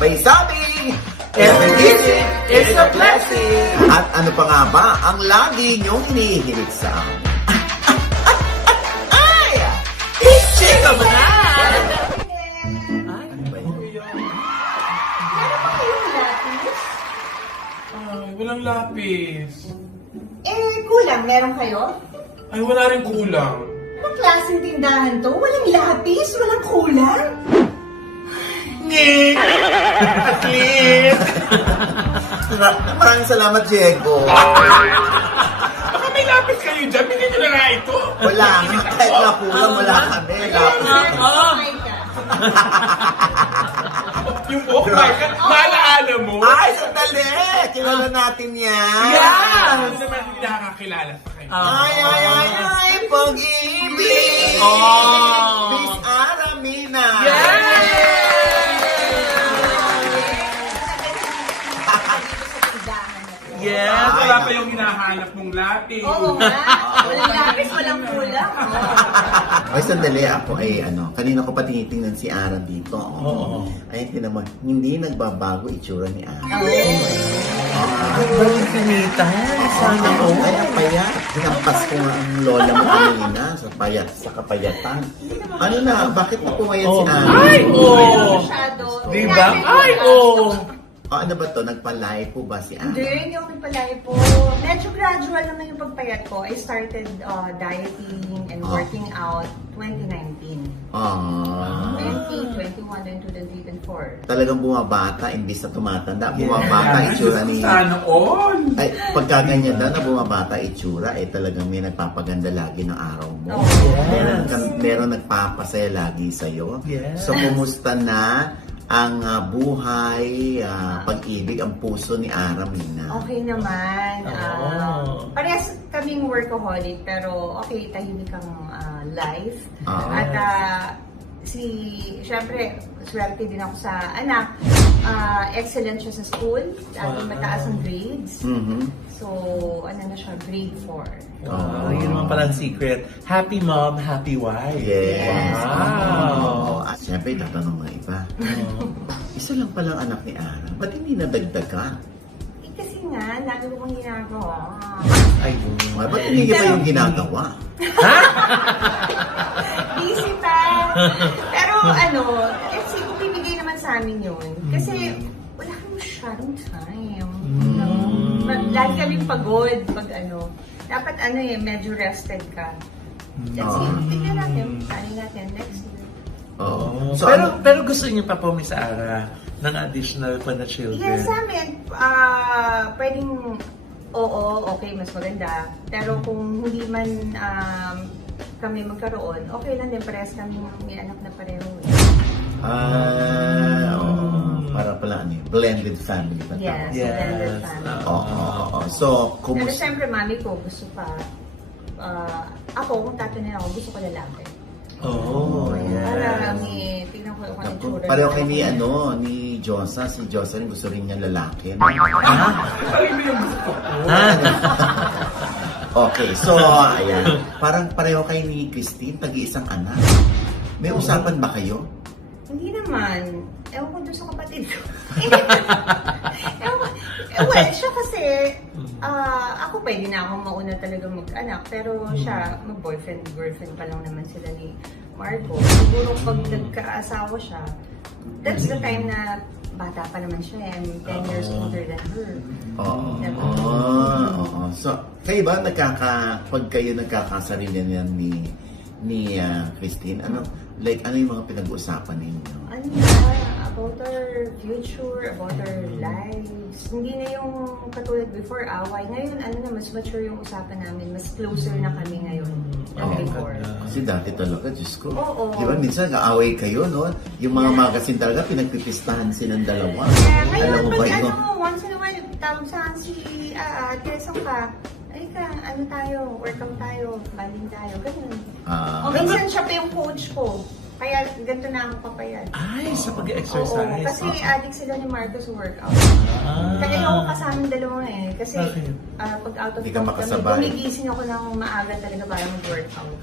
May sabing, Every visit is a blessing. At ano pa nga ba ang lagi niyong inihilig sa amin? Ay! Chika mo na! Ano ba yun? Ay, walang lapis. Kulang. Meron kayo? Ay, wala rin kulang. Anong klaseng tindahan to? Walang lapis? Walang kulang? Ngik! Atlit! Maraming salamat, Diego. Baka may lapis kayo dyan. Bigyan nyo na nga ito. Wala nga. Kahit na kulang, wala kami. Lapis. Oh my God. Yung buhok, Michael, maalaala mo? Ay, sandali! Kilala natin yan. Hindi naman hindi nakakakilala pa kayo. Ay, pag-ibig! Oh! Miss Aramina! Yes, wala pa yung hinahanap mong lapis. Oo nga. Walang lapis, walang kulang. Ay, sandali ako ay kanina ko pa tinitingnan si Ara dito. Oo. Ay, tinan mo, hindi nagbabago itsura ni Ara. Bakit sinita? Sana all. Ay, ang payat. Hinampas ko nga ang lola mo kanina sa payat, sa kapayatan. Ano na, bakit napumayat si Ara? Ay, oo. Masyado. Diba? Ay, oo. Ano ba to? Nagpalay po ba si Ara? Hindi ako nagpalay po. Medyo gradual naman yung pagpayat ko. I started dieting and working out 2019. Ah. 20, 21, 22, and 4. Talagang bumabata, imbis na tumatanda. Bumabata itsura ni... Sana all. Ay, pagka ganyan daw na bumabata itsura, talagang may nagpapaganda lagi ng araw mo. Oh, Meron nagpapasaya lagi sa'yo. Yes. So, kumusta na ang buhay, pag-ibig, ang puso ni Aramina? Okay naman. Parehas kaming workaholic, pero okay, tahimik ang life. At syempre, swerte din ako sa anak. Excellent siya sa school. Laging mataas ang grades. So, na siya, grade 4. Yun naman pala ang secret. Happy mom, happy wife. Yes. Wow. At syempre, tatanong ng iba. Isa lang palang anak ni Ara. Ba't hindi nadagdagan? Kasi nga, lagi ko kong ginagawa. Ay, ba't hindi niya pa yung ginagawa? Busy pa. Pero let's see, kung bibigay naman sa amin yun. Kasi wala kang masyadong time. Lagi kaming pagod pag dapat medyo rested ka. Let's see, tignan natin, planning natin next year. Oo. So, Pero gusto niyo pa po, Miss Ara, ng additional pa na children? Yes, sa amin, pwedeng oo, okay, mas maganda. Pero kung hindi man kami magkaroon, okay lang din, parehas kami may anak na pareho. Para pala blended family ba? Yes, blended family. Oo. So, Pero siyempre, mami ko, gusto pa. Ako, kung tatanungin ako, gusto ko lalaki. Para tingnan ko yung itsura. pareho kay ni Josa. Si Josa rin gusto rin niya lalaki. Ay, mo yung gusto ko. Okay, so, ayan. Parang pareho kay ni Christine, tag-iisang anak. May usapan ba kayo? Hindi naman. Ewan ko doon sa kapatid ko. Well, siya kasi, ako pwede na akong mauna talaga mag-anak, pero siya, mag-boyfriend pa lang naman sila ni Marco. Siguro pag nagkaasawa siya, that's the time na bata pa naman siya, and 10 years older than her. Oo. So, kayo ba pag kayo nagkakasarili niyan ni Christine, ano yung mga pinag-uusapan ninyo? About our future, about our lives. Hindi na yung katulad before away. Ngayon, mas mature yung usapan namin. Mas closer na kami ngayon than before. Kasi dati talaga, Diyos ko. Oo. Di ba, minsan nag-aaway kayo, no? Yung mga magasin talaga, pinagpipistahan silang dalawa. Ngayon, Alam mo ba pag yun? once in a while, tawag saan si Tesong ka, ay ka, tayo, workout tayo, banding tayo, ganun. O minsan siya pa yung coach ko. Kaya ganito na ako papayat. Ay, sa Oo, pag-exercise. kasi addict sila ni Marco sa workout. Ah. Kaya ako kasama dalawa eh. Kasi Bakit? pag out of Hindi ka town makasabay. gumigising ako ng maaga talaga para mag-workout.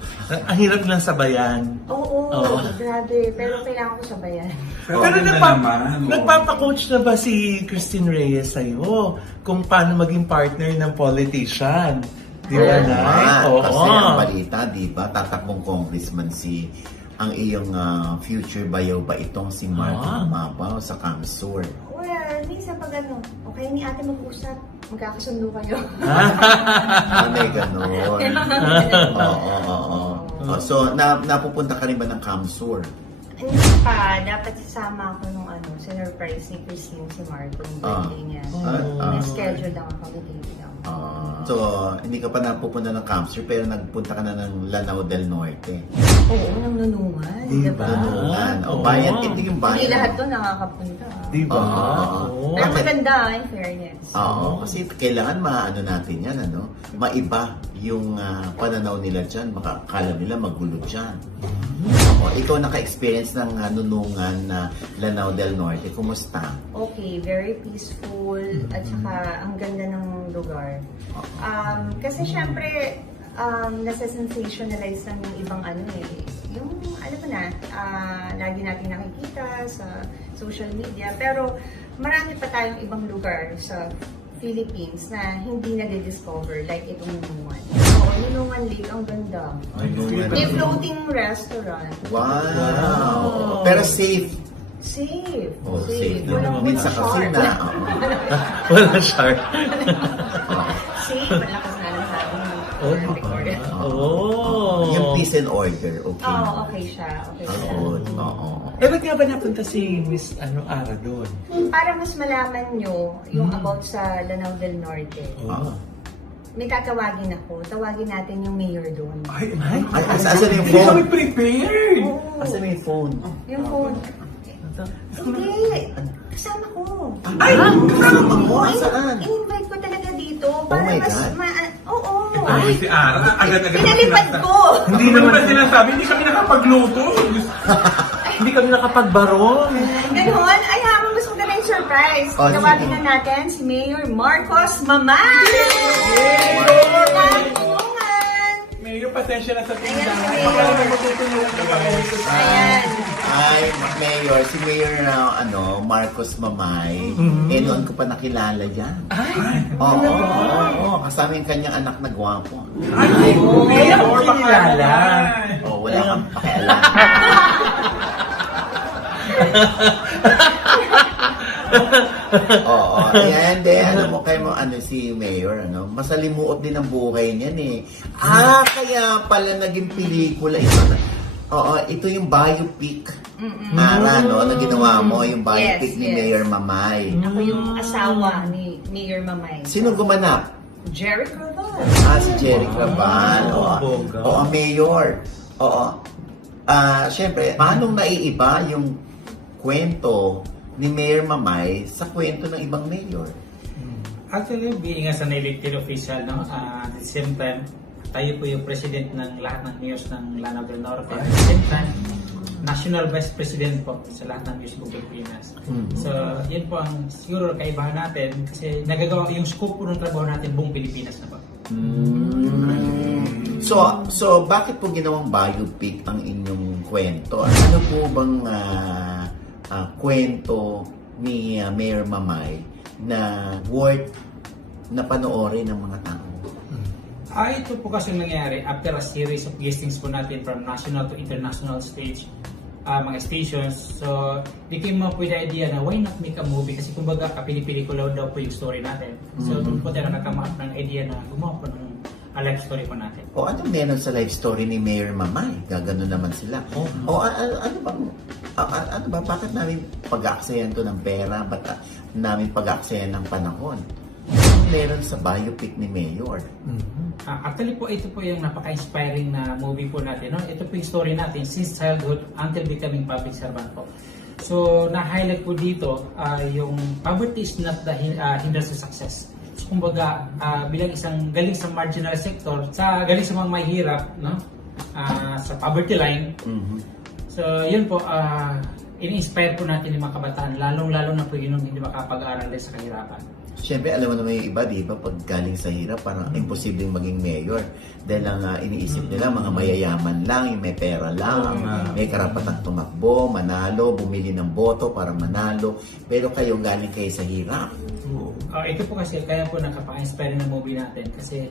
Ang hirap lang sabayan. Oo, Oo. grabe. Pero kailangan ko sabayan. Pero ganda naman, oo. nagpapacoach na ba si Christine Reyes sa'yo kung paano maging partner ng politician? Di ba, Oo. Nay? Oo. Kasi ang balita, di ba, tatakbong congressman ang iyong future bayaw ba itong si Marco Mabaw sa Kamsur. Well, minsan pag okay ni ate mag-usap, magkakasundo kayo. May ganun. Oo. So, napupunta ka rin ba ng Kamsur? Hindi pa, dapat sasama ako nung sinurprise ni Christine si Marco yung birthday niya. Na-schedule lang ako, hindi lang. So, hindi ka pa napupunta ng Kamsur pero nagpunta ka na ng Lanao del Norte. Oo, nang nunungan. Diba? Nunungan. Oo. Bayan, ito yung bayan. Hindi lahat doon nakakapunta. Di ba? Oo. Pero Bakit? maganda, in fairness. Oo, kasi kailangan maano natin yan, maiba yung pananaw nila dyan. Makakala nila magulo dyan. Oo, ikaw naka-experience ng nunungan na Lanao del Norte. Kumusta? Okay, very peaceful at saka ang ganda ng lugar. Kasi syempre, nasa-sensationalize ang yung ibang yung alam mo na, lagi natin nakikita sa social media. Pero marami pa tayong ibang lugar sa Philippines na hindi na-discover like itong Nunungan. Oo, Nunungan Lake, ang ganda. Nunungan May Lake. floating restaurant. Wow! Pero safe. Safe. Oh, safe. Walang Minsan kasi shark. na. Wala shark. Safe. Malakas na lang sabi ni Victoria. Oh. Yung peace and order, okay. Oo, okay siya. Okay siya. Oo. Eh, ba't nga ba napunta si Miss Ara doon? Para mas malaman nyo yung about sa Lanao del Norte, Oh. may tatawagin ako. Tawagin natin yung mayor doon. Ay, Ay, asan yung hindi kami phone? prepared! Oo. Asan yung phone? Yung phone. Hindi. Kasama ko. Ay! Kasama mo? Saan? In-invite ko talaga dito. Para my mas God. Oo. Ay, si Ara, agad-agad. Pinalipad ko. Hindi naman ba sinasabi, hindi kami nakapagluto. Hindi kami nakapagbarong. Ganon. Ay, habang mas maganda yung surprise. Oh, Tawagin sige. na natin si Mayor Marcos Mamay! Tulungan! Mayor, pasensya na sa Ayan, tindahan. si Mayor. Baka naman matutulungan ka kami dito sa... Ayan. Ay, Mayor, si Mayor Marcos Mamay. Eh, noon ko pa nakilala yan. Ay! Oo. Kasama yung kanyang anak na gwapo. Ay, Kaya ako Mayor, baka kinilala. naman. Oh, wala kang pakialam. Oo, ayan din. Alam mo kayo si Mayor, masalimuot din ang buhay niyan eh. Kaya pala naging pelikula ito. Oo, ito yung biopic. Ara, na ginawa mo, yung biopic Yes, ni yes. Mayor Mamay. Ako yung asawa ni Mayor Mamay. Sino gumanap? Jerry Craval. Si Jerry Craval. bongga. Oo, Mayor. Oo. Siyempre, paano naiiba yung kwento ni Mayor Mamay sa kwento ng ibang mayor? Actually, being as an elected official, at the same time, tayo po yung president ng lahat ng mayors ng Lanao del Norte. At the same time, national vice president po sa lahat ng mayors ng Pilipinas. So, yun po ang siguro kaibahan natin kasi nagagawa yung scope po ng trabaho natin buong Pilipinas na po. So bakit po ginawang biopic ang inyong kwento? Ano po bang kwento ni Mayor Mamay na worth na panoorin ng mga tao? Ito po kasi nangyari after a series of guestings po natin from national to international stage, mga stations. So, they came up with the idea na why not make a movie? Kasi kumbaga, kapili-pelikula daw po yung story natin. So, doon po tayo nakama up ng idea na gumawa po ng life story po natin. O ano meron sa life story ni Mayor Mamay? Gagano naman sila. O ano ba? Bakit namin pag-aaksayan to ng pera? Ba't namin pag-aaksayan ng panahon? Ano meron sa biopic ni Mayor? Actually po, ito po yung napaka-inspiring na movie po natin. No? Ito po yung story natin since childhood until becoming public servant po. So, na-highlight po dito, yung poverty is not the hindrance to success. So, kumbaga, bilang isang galing sa marginal sector, galing sa mga mahirap, no? Sa poverty line, So, yun po, in-inspire po natin yung mga kabataan, lalong-lalo na po yun yung hindi makapag-aral din sa kahirapan. Siyempre, alam mo naman yung iba, di ba? Pag galing sa hirap, parang imposibleng maging mayor. Dahil ang iniisip nila, mga mayayaman lang, yung may pera lang, may karapatang tumakbo, manalo, bumili ng boto para manalo. Pero kayo, galing kayo sa hirap. Ito po kasi, kaya po nakapa-inspire ng movie natin kasi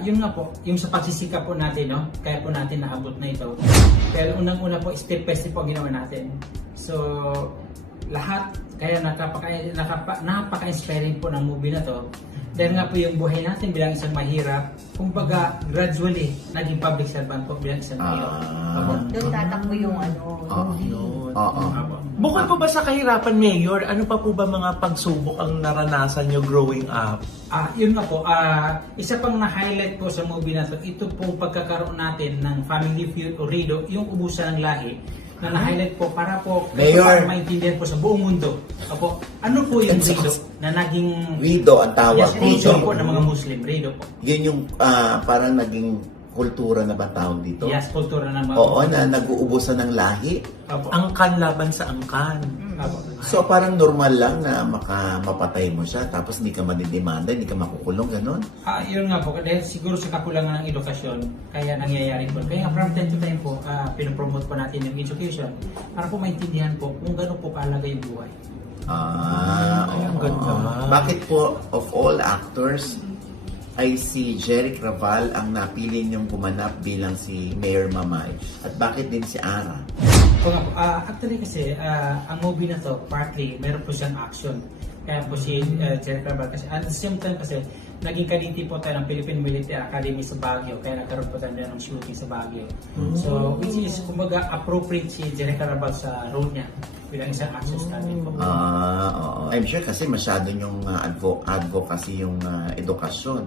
yun nga po, yung sa pagsisikap po natin, no? Kaya po natin naabot na ito. Pero unang-una po, step by step po ginawa natin. So, lahat, kaya napaka-inspiring po ng movie na to. Dahil nga po yung buhay natin bilang isang mahirap, kumbaga gradually naging public servant po bilang isang mayor. Doon tatakbo yung movie. Oo. Bukod po ba sa kahirapan, Mayor, ano pa po ba mga pagsubok ang naranasan nyo growing up? Yun nga po, isa pang na-highlight po sa movie na to, ito pong pagkakaroon natin ng family feud o RIDO, yung ubusan ng lahi, na na-highlight po para po Mayor. maintindihan po sa buong mundo. Opo, ano po yung RIDO na naging Rido ang tawag. yes, culture Rido. po ng mga Muslim, RIDO po. Yun yung parang naging kultura na ba tawag dito? Yes, kultura ng mga Oo, na nag-uubusan ng lahi. Opo. Angkan laban sa angkan. Opo. So parang normal lang na mapatay mo siya tapos hindi ka madidemanda, hindi ka makukulong, ganun? Yun nga po, dahil siguro sa kakulangan ng edukasyon, kaya nangyayari po. Kaya from time to time po, pinopromote po natin yung education para po maintindihan po kung gano'n po kaalaga yung buhay. ang ganda. Bakit po, of all actors, ay si Jeric Raval ang napili niyong gumanap bilang si Mayor Mamay? At bakit din si Ara? Actually kasi, ang movie na to, partly, meron po siyang action. Kaya po si Jeric Raval kasi, at the same time kasi, naging kaditi po tayo ng Philippine Military Academy sa Baguio, kaya nagkaroon po tayo ng shooting sa Baguio. So, which is, kumbaga, appropriate si Jeric Raval sa role niya bilang isang action star din po. Oo. I'm sure kasi masyado yung advocacy yung edukasyon.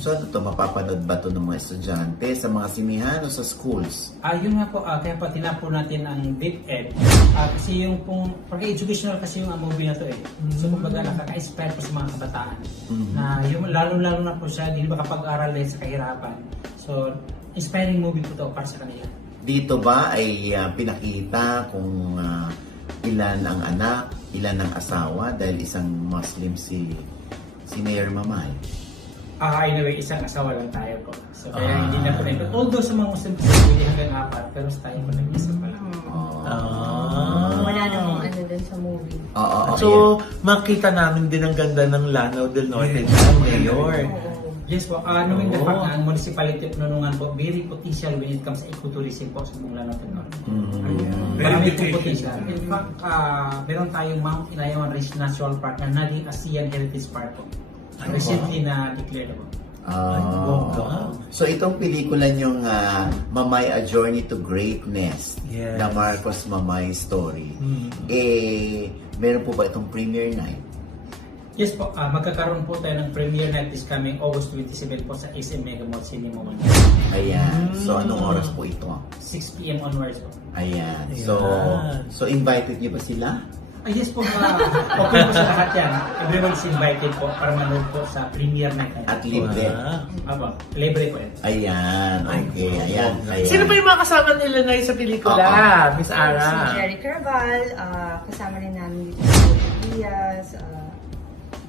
So ano to, mapapanood ba to ng mga estudyante sa mga sinihan o sa schools? Yun nga po, kaya pa tinapo natin ang DepEd. Kasi yung pong, pag-educational kasi yung movie na to eh. So kumbaga nakaka-inspire po sa mga kabataan. Na yung lalo-lalo na po siya, hindi makapag-aral din sa kahirapan. So, inspiring movie po to para sa kanila. Dito ba ay pinakita kung ilan ang anak, ilan ang asawa dahil isang Muslim si Mayor Mamay? Anyway, isang asawa lang tayo po. So, kaya hindi na po na. Although sa mga Muslim, hindi hanggang 4, pero sa tayo po nag-isa pa lang. Wala namang ano dun sa movie. So, makita namin din ang ganda ng Lanao del Norte dyan, Mayor. Yes po, knowing the fact na ang municipality of Nonongan po, very potential when it comes sa ecotourism po sa buong Lanao del Norte. Marami po potential. In fact, meron tayong Mount Inayawan National Park na naging ASEAN Heritage Park po. Recently na declared po. So itong pelikula niyong Mamay, A Journey to Greatness, Yes. na Marcos Mamay story, meron po ba itong premiere night? Yes po, magkakaroon po tayo ng premiere night this coming August 27 po sa SM Mega Mall Cinema 1. Ayan. So anong oras po ito? 6 p.m. onwards po. Ayan. Ayan. So invited niyo ba sila? Yes po, okay po sa lahat yan. Everyone is invited po para manood po sa premiere night. At libre. Aba, libre po yan. Ayan. Okay. Ayan. Sino pa yung mga kasama nila na sa pelikula, Miss Si Ara? Jeric Raval, kasama rin namin dito si Diaz,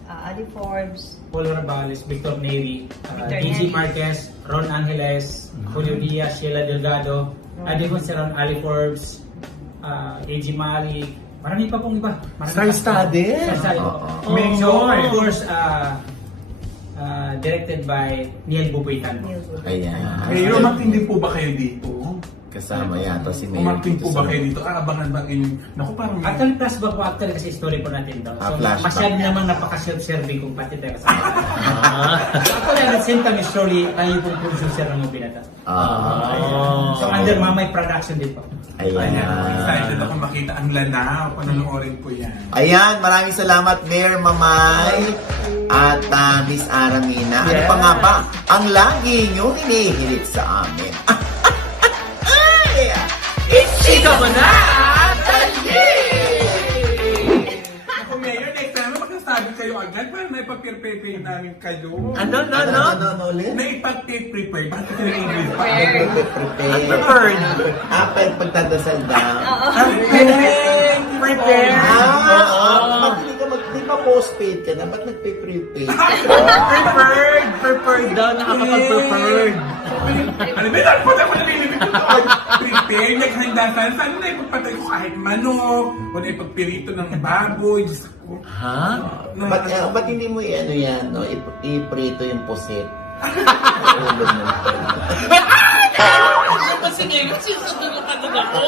Ali Forbes, Paul Rabales, Victor Neri, Victor DJ Neri. Marquez, Ron Angeles, Julio Diaz, Sheila Delgado, Adi Conceron, Ali Forbes, AG Mali, marami pa pong iba. Star-studded? Star-studded po. Oh. So, of course, directed by Neil Bubuitan. Ayan. Mayor, matindi po ba kayo dito? Kasama yata si Mayor. Umaking po dito ba sa- kayo dito? Abangan ba inyong... Naku, parang... Actually, flashback po actually kasi story po natin daw. So, Flashback. masyado naman napaka-self-serving kung pati tayo kasama. Actually, at the same time, story, tayo pong producer ng movie na to. So, under Mamay Production din po. Ayan. Excited ako makita ang Lanao. Panonoorin po yan. Ayan, maraming salamat Mayor Mamay at Miss Aramina. Ano pa nga ba ang lagi nyo hinihilit sa amin? Ichika mo na! Ako, Mayor, next time, magsasabi kayo kayo agad para naipag-prepare namin kayo. Ano? Ano ulit? Naipag-prepare. Bakit kayo English pa? Prepare. Prepared. Pagdadasal daw. Prepare. Ba't di ba postpaid ka na? Ba't nagpe-prepaid? Prepared daw, nakakapag-prepared. Ano ba? Ano po na nilibig ko? Prepare, naghanda sana. Sana na ipagpatay ko kahit manok, o na ipagpirito ng baboy. Diyos ko. Ha? Ba't hindi mo i-ano yan, no? I-prito yung pusit? Ulo mo. Sige, kasi sa dulo ka ako.